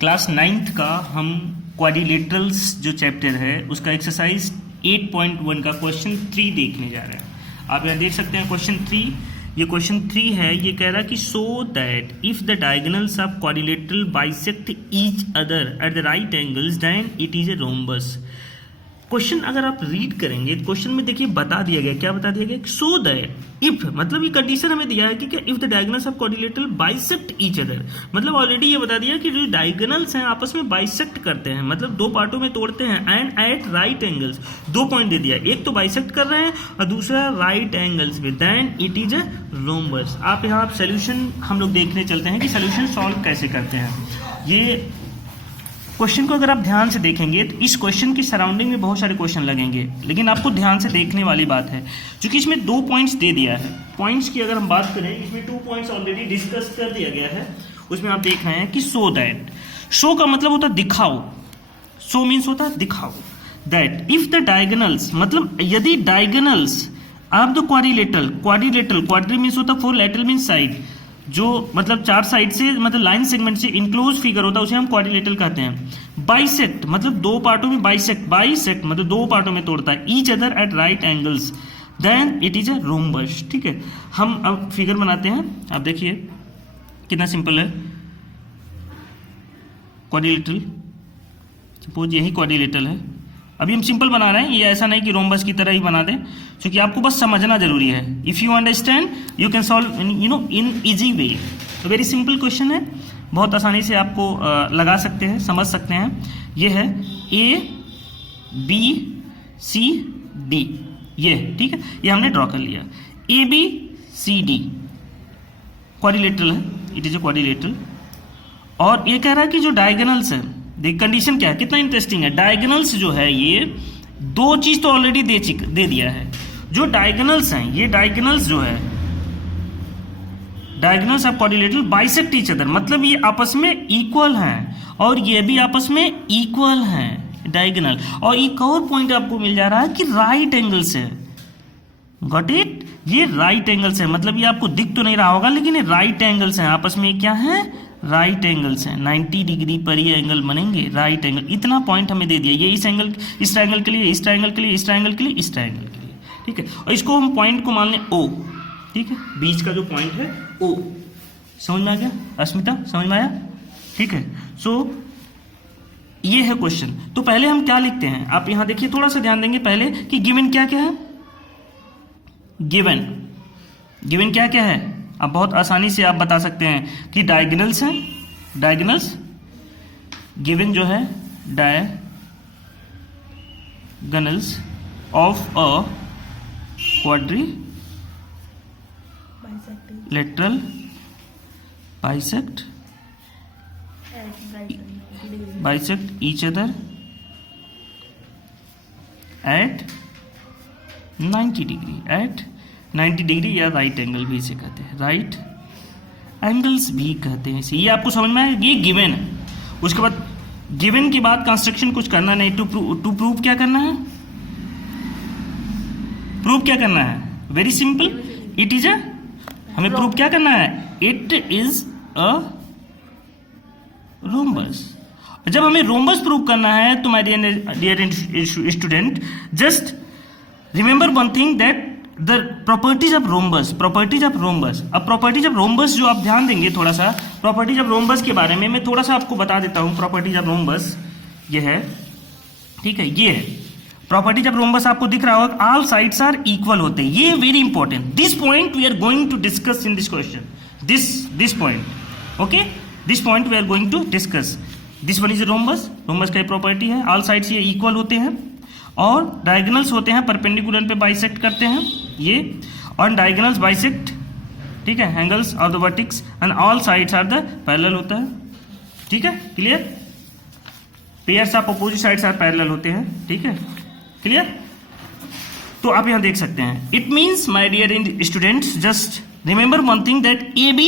Class 9th का हम quadrilaterals जो चैप्टर है उसका एक्सरसाइज 8.1 का क्वेश्चन 3 देखने जा रहे हैं। आप यहाँ देख सकते हैं क्वेश्चन 3। ये क्वेश्चन 3 है, ये कह रहा है कि so that if the diagonals of quadrilateral bisect each other at the right angles then it is a rhombus. Question अगर आप रीड करेंगे क्वेश्चन में देखिए बता दिया गया, क्या बता दिया गया, सो दैट इफ मतलब ये कंडीशन हमें दिया है कि क्या if the diagonals of quadrilateral bisect each other, मतलब ऑलरेडी ये बता दिया कि जो डायगोनल्स हैं आपस में बाइसेक्ट करते हैं, मतलब दो पार्टों में तोड़ते हैं, and at right angles. 2 point दे दिया, एक तो बाइसेक्ट कर रहे हैं और दूसरा राइट एंगल्स में, then it is a rhombus. आप यहाँ सोल्यूशन हम लोग देखने चलते हैं कि सोल्यूशन सॉल्व कैसे करते हैं। ये क्वेश्चन को अगर आप ध्यान से देखेंगे तो इस क्वेश्चन की सराउंडिंग में बहुत सारे क्वेश्चन लगेंगे, लेकिन आपको ध्यान से देखने वाली बात है क्योंकि इसमें 2 पॉइंट्स दे दिया है। पॉइंट्स की अगर हम बात करें, इसमें 2 पॉइंट्स ऑलरेडी डिस्कस कर दिया गया है। उसमें आप देख रहे हैं कि सो दैट, सो का मतलब होता है दिखाओ, सो मीन्स होता है दिखाओ, दैट इफ द डायगोनल्स मतलब यदि diagonals of the quadrilateral, quadri means होता है 4, लेटरल मीन्स साइड, जो मतलब 4 साइड से मतलब लाइन सेगमेंट से इनक्लोज फिगर होता है उसे हम क्वाड्रिलेटरल कहते हैं। बाइसेक्ट मतलब 2 पार्टों में बाइसेक्ट मतलब 2 पार्टों में तोड़ता है, each other at right angles then it is a rhombus. ठीक है, हम अब फिगर बनाते हैं। आप देखिए कितना सिंपल है। क्वाड्रिलेटरल, सपोज यही क्वाड्रिलेटरल है, अभी हम सिंपल बना रहे हैं, ये ऐसा नहीं कि रोम्बस की तरह ही बना दें, क्योंकि आपको बस समझना जरूरी है। If you understand you can solve in easy way. तो वेरी सिंपल क्वेश्चन है, बहुत आसानी से आपको लगा सकते हैं, समझ सकते हैं। ये है ABCD, ये ठीक है, ये हमने ड्रॉ कर लिया। ABCD क्वाड्रिलेटरल है, इट इज अ क्वाड्रिलेटरल। और ये कह रहा है कि जो डायगोनल्स है, देख कंडीशन क्या है, कितना इंटरेस्टिंग है। डायगोनल्स जो है ये 2 चीज तो ऑलरेडी दे दिया है। जो डायगोनल्स हैं, ये डायगोनल्स जो है, diagonals of quadrilateral bisect each other, मतलब ये आपस में इक्वल हैं और ये भी आपस में इक्वल हैं डायगोनल। और एक और पॉइंट आपको मिल जा रहा है कि राइट एंगल से, गॉट इट, ये राइट एंगल्स है, मतलब ये आपको दिख तो नहीं रहा होगा लेकिन ये राइट एंगल्स हैं, आपस में क्या है, राइट एंगल्स हैं। 90 डिग्री पर ये एंगल बनेंगे, राइट एंगल। इतना पॉइंट हमें दे दिया, ये इस एंगल, इस ट्रायंगल के लिए, इस ट्रायंगल के लिए, इस ट्रायंगल के लिए, इस ट्रायंगल के लिए, ठीक है। और इसको हम पॉइंट को मान लें O, ठीक है, बीच का जो पॉइंट है O। समझ में आ गया अस्मिता, समझ में आया, ठीक है। सो ये है क्वेश्चन। तो पहले हम क्या लिखते हैं, आप यहां देखिए, थोड़ा सा ध्यान देंगे पहले कि गिवन क्या क्या है। गिवन क्या क्या है, अब बहुत आसानी से आप बता सकते हैं कि डायगोनल्स हैं, डायगोनल्स गिवन जो है, diagonals of a quadrilateral bisect each other at 90 degree, at 90 degree या राइट एंगल भी इसे कहते हैं, राइट एंगल्स भी कहते हैं इसे। ये आपको समझ में आया, ये गिवन है। उसके बाद गिवन के बाद कंस्ट्रक्शन कुछ करना नहीं, टू प्रूव क्या करना है, प्रूव क्या करना है, वेरी सिंपल, इट इज अ, हमें प्रूव क्या करना है, इट इज अ रोम्बस। जब हमें रोम्बस प्रूव करना है तो my dear student, just remember one thing, that the properties of rhombus, अब प्रॉपर्टीज ऑफ रोम्बस जो आप ध्यान देंगे थोड़ा सा, प्रॉपर्टीज ऑफ रोम्बस के बारे में मैं थोड़ा सा आपको बता देता हूं। प्रॉपर्टीज ऑफ रोम्बस ये है, ठीक है, ये है प्रॉपर्टीज ऑफ रोम्बस। आपको दिख रहा होगा ऑल साइड्स आर इक्वल होते हैं, ये very important, this point we are going to discuss in this question, this point, okay, this point we are going to discuss. This one is rhombus, rhombus का property है, all sides ये equal होते हैं और diagonals होते हैं perpendicular पे bisect करते हैं ये, और डायगोनल्स बाइसेक्ट, ठीक है, angles of the vertex and all sides are the parallel होता है, ठीक है, clear. Pairs of opposite sides are parallel होते हैं, ठीक है, क्लियर। तो आप यहां देख सकते हैं, it means my dear students, just remember one thing, that AB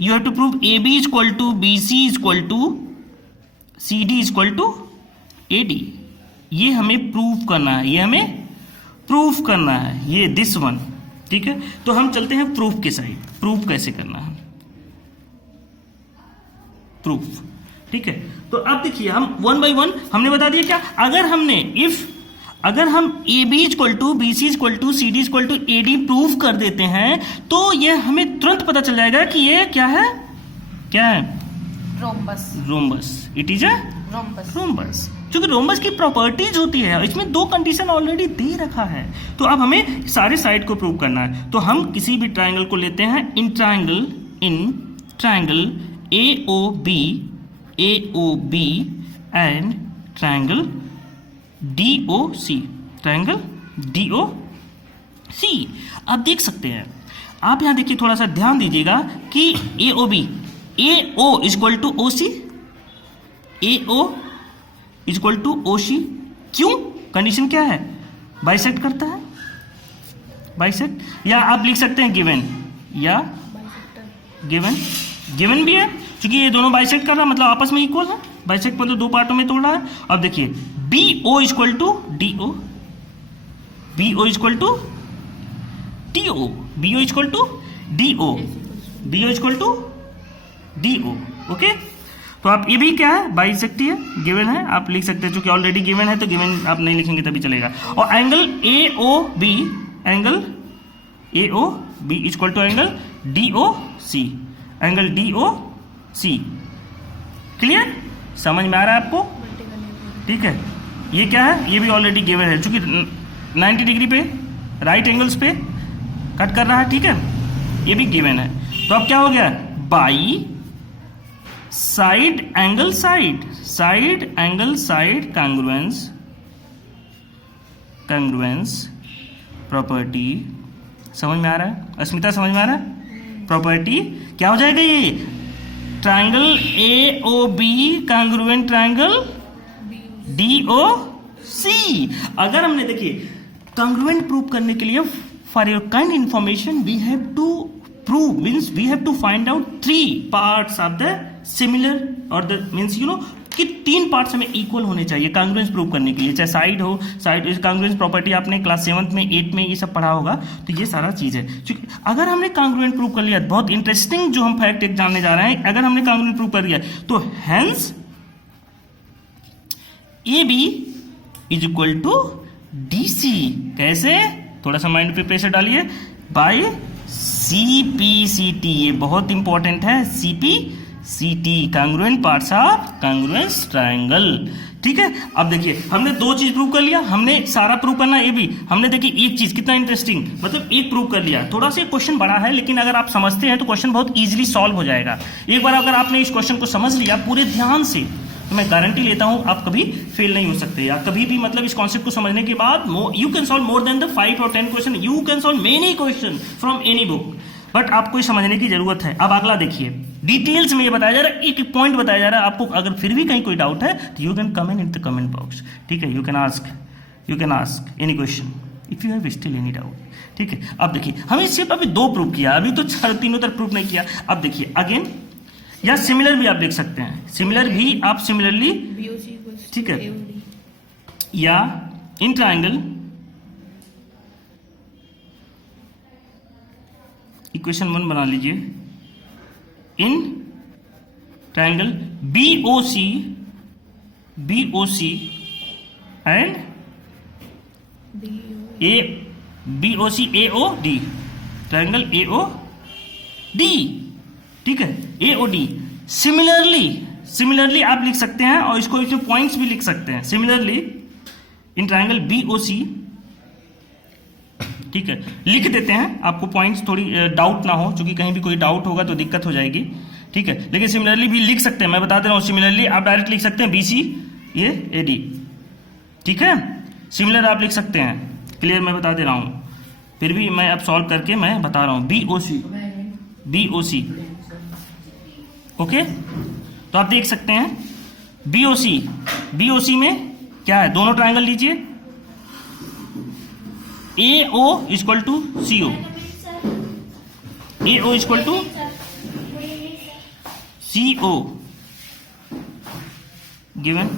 you have to prove AB is equal to BC is equal to CD is equal to AD। ये हमें प्रूव करना है, ये हमें प्रूफ करना है, ये दिस वन, ठीक है। तो हम चलते हैं प्रूफ के साइड, प्रूफ कैसे करना है, प्रूफ। ठीक है, तो अब देखिए हम वन बाय वन हमने बता दिया क्या, अगर हम A B equal to B C equal to C D equal to A D prove कर देते हैं तो ये हमें तुरंत पता चल जाएगा कि ये क्या है rhombus, it is a rhombus. क्योंकि रोम्बस की प्रॉपर्टीज होती है, इसमें दो कंडीशन ऑलरेडी दे रखा है, तो अब हमें सारे साइड को प्रूव करना है। तो हम किसी भी ट्राइंगल को लेते हैं, in triangle AOB and triangle DOC, आप देख सकते हैं, आप यहां देखिए, थोड़ा सा ध्यान दीजिएगा कि AO equal to OC, AO equal to OC, क्यों, कंडीशन क्या है, बाइसेक्ट करता है, बाइसेक्ट, या आप लिख सकते हैं गिवन, या गिवन भी है, क्योंकि ये दोनों बाइसेक्ट कर रहा है, मतलब आपस में इक्वल है, बाइसेक्ट मतलब दो पार्टों में तोड़ रहा है। अब देखिए BO equal to DO, BO equal to DO, BO equal to DO, BO equal to DO, okay. तो आप ये भी क्या है, बाइसेक्ट है, गिवन है, आप लिख सकते हैं, क्योंकि ऑलरेडी गिवन है तो गिवन आप नहीं लिखेंगे तभी चलेगा। और angle AOB equal to angle DOC, clear, समझ में आ रहा है आपको, ठीक है। ये क्या है, ये भी ऑलरेडी गिवन है, क्योंकि 90 डिग्री पे राइट एंगल्स पे कट कर रहा है, ठीक है, ये भी गिवन है। तो अब क्या हो गया, by side angle side congruence property, समझ में आ रहा है अस्मिता, समझ में आ रहा है, प्रॉपर्टी क्या हो जाएगा, ये triangle AOB congruent triangle DOC। अगर हमने देखिए कांग्रुएंट प्रूव करने के लिए, for your kind information, we have to prove, means we have to find out 3 parts of the similar, और द मीन्स यू नो कि 3 पार्ट्स हमें इक्वल होने चाहिए कांग्रुएंस प्रूव करने के लिए, चाहे साइड कांग्रुएंस प्रॉपर्टी आपने क्लास 7 में 8 में ये सब पढ़ा होगा, तो ये सारा चीज है। क्योंकि अगर हमने कांग्रुएंट प्रूव कर लिया, बहुत इंटरेस्टिंग जो हम फैक्ट एक जानने जा रहे हैं, अगर हमने कांग्रुएंट प्रूव कर लिया तो hence AB is equal to DC, कैसे, थोड़ा सा माइंड पे प्रेशर डालिए, बाय CPCT, ये बहुत इंपॉर्टेंट है, CPCT, congruent parts of congruence triangle, ठीक है। अब देखिए हमने 2 चीज प्रूव कर लिया, हमने सारा प्रूव करना ये भी, हमने देखिए एक चीज, कितना इंटरेस्टिंग, मतलब एक प्रूव कर लिया, थोड़ा सा क्वेश्चन बड़ा है, लेकिन अगर आप समझते हैं तो क्वेश्चन बहुत इजीली सॉल्व हो जाएगा। एक बार अगर आपने इस क्वेश्चन को समझ लिया पूरे ध्यान से, तो मैं गारंटी लेता हूं आप कभी फेल नहीं हो सकते, या कभी भी, मतलब इस कॉन्सेप्ट को समझने के बाद you can solve more than the 5 और 10 question, you can solve many question from any book, but आपको ये समझने की जरूरत है। अब अगला देखिए, डिटेल्स में ये बताया जा रहा है, एक पॉइंट बताया जा रहा है आपको, अगर फिर भी कहीं कोई डाउट है तो you can comment in the comment box, ठीक है, you can ask any question if you have still any doubt, ठीक है। अब देखिए हमने सिर्फ अभी 2 प्रूव किया, अभी तो 3 तक प्रूव नहीं किया। अब देखिए अगेन, या सिमिलर भी आप देख सकते हैं, सिमिलर भी आप सिमिलरली, ठीक है, या इन ट्राइंगल इक्वेशन 1 बना लीजिए, in triangle BOC and BOC AOD, triangle AOD, ठीक है, AOD। सिमिलरली आप लिख सकते हैं, और इसको इसमें पॉइंट्स भी लिख सकते हैं, सिमिलरली इन ट्राइंगल BOC, ठीक है, लिख देते हैं, आपको पॉइंट्स थोड़ी डाउट ना हो, क्योंकि कहीं भी कोई डाउट होगा तो दिक्कत हो जाएगी, ठीक है। लेकिन सिमिलरली भी लिख सकते हैं, मैं बता दे रहा हूं, सिमिलरली आप डायरेक्ट लिख सकते हैं BC ये AD, ठीक है, सिमिलर आप लिख सकते हैं, क्लियर, मैं बता दे रहा हूं, फिर भी मैं अब सॉल्व करके मैं बता रहा हूं, BOC, ओके। तो आप देख सकते हैं BOC में क्या है, दोनों ट्राइंगल लीजिए, AO equal to CO, AO equal to CO given,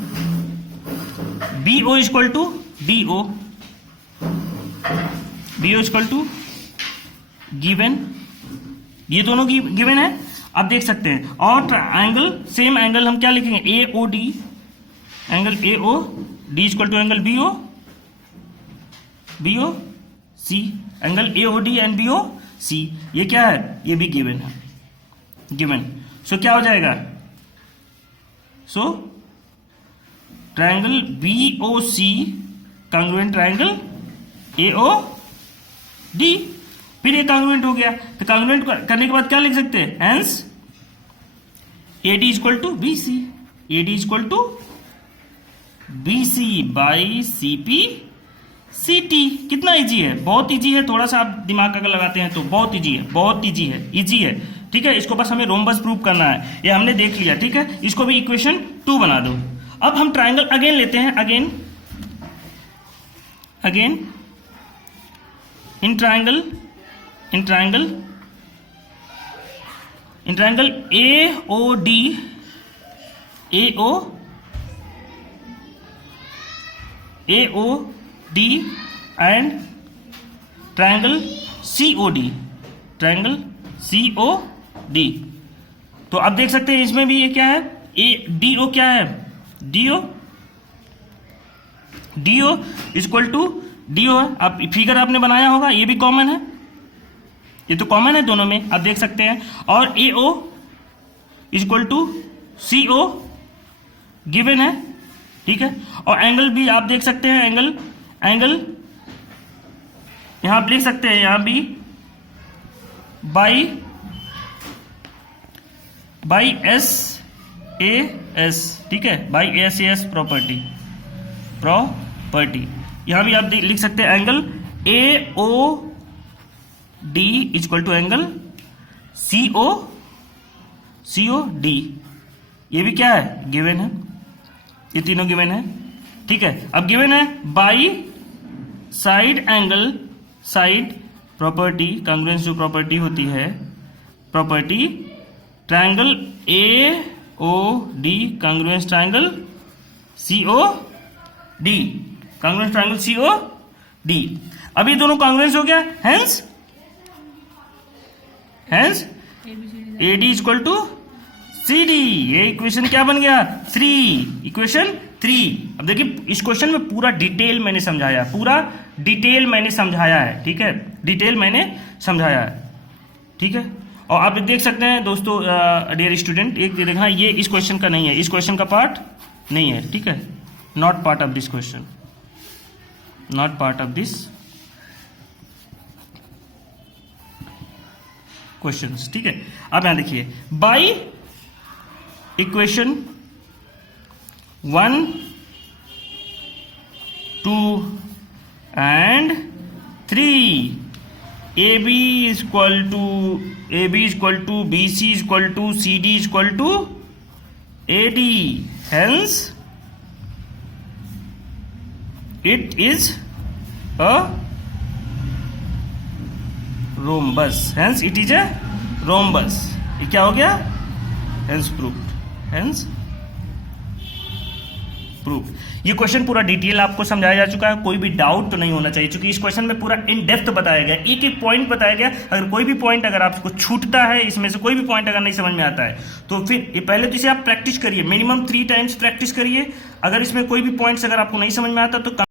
BO equal to DO, BO equal to given, ये दोनों गिवन है। आप देख सकते हैं। और ट्राइंगल, सेम एंगल हम क्या लिखेंगे, A O D, angle A O D equal to angle B O C, angle A O D and B O C, ये क्या है, ये भी गिवन है, गिवन। सो क्या हो जाएगा, so triangle B O C congruent triangle A O D, फिर ये कांग्रुएंट हो गया। तो कांग्रुएंट करने के बाद क्या लिख सकते हैं, hence A D equal to B C, A D equal to B C by C P C T. कितना इजी है, बहुत इजी है, थोड़ा सा आप दिमाग अगर लगाते हैं तो बहुत इजी है, बहुत इजी है, इजी है, ठीक है। इसको बस हमें रोम्बस प्रूव करना है, ये हमने देख लिया, ठीक है। इसको भी इक्वेशन 2 बना दो। अब हम ट्राइंगल अगेन लेते हैं, again in triangle A O D and triangle C O D, तो आप देख सकते हैं इसमें भी ये क्या है, ए डी ओ क्या है, D O equal to D O है। आप फिगर आपने बनाया होगा, ये भी कॉमन है, ये तो कॉमन है दोनों में, आप देख सकते हैं। और A O equal to C O given है, ठीक है। और एंगल भी आप देख सकते हैं, एंगल यहां आप लिख सकते हैं, यहां भी बाई एस ए एस, ठीक है, by S A S property, यहां भी आप लिख सकते हैं angle A O D equal to angle C O D, ये भी क्या है, गिवन है, ये तीनों गिवन है, ठीक है। अब गिवन है by side angle, side property, congruence जो प्रॉपर्टी होती है, property triangle A O D congruence triangle C O D, congruence triangle C O D. अब ये दोनों कांग्रुएंस हो गया, hence A D equal to C D, ये इक्वेशन क्या बन गया, 3, इक्वेशन 3। अब देखिए इस क्वेश्चन में पूरा डिटेल मैंने समझाया, है, ठीक है, डिटेल मैंने समझाया है, ठीक है। और आप देख सकते हैं दोस्तों, डियर स्टूडेंट, एक देखना, ये इस क्वेश्चन का नहीं है, इस क्वेश्चन का पार्ट नहीं है, ठीक है, not part of this question, not part of this questions, ठीक है। अब यहां देखिए, by equation 1, 2 and 3, AB equal to BC equal to CD equal to AD, hence it is a rhombus, hence it is a rhombus, ये क्या हो गया, hence proof. ये क्वेश्चन पूरा डिटेल आपको समझाया जा चुका है, कोई भी डाउट तो नहीं होना चाहिए, क्योंकि इस क्वेश्चन में पूरा इन डेप्थ बताया गया, एक एक पॉइंट बताया गया। अगर कोई भी पॉइंट अगर आपको छूटता है, इसमें से कोई भी पॉइंट अगर नहीं समझ में आता है, तो फिर ये पहले तो इसे आप प्रैक्टिस करिए, मिनिमम 3 टाइम्स प्रैक्टिस करिए। अगर इसमें कोई भी पॉइंट्स अगर आपको नहीं समझ में आता तो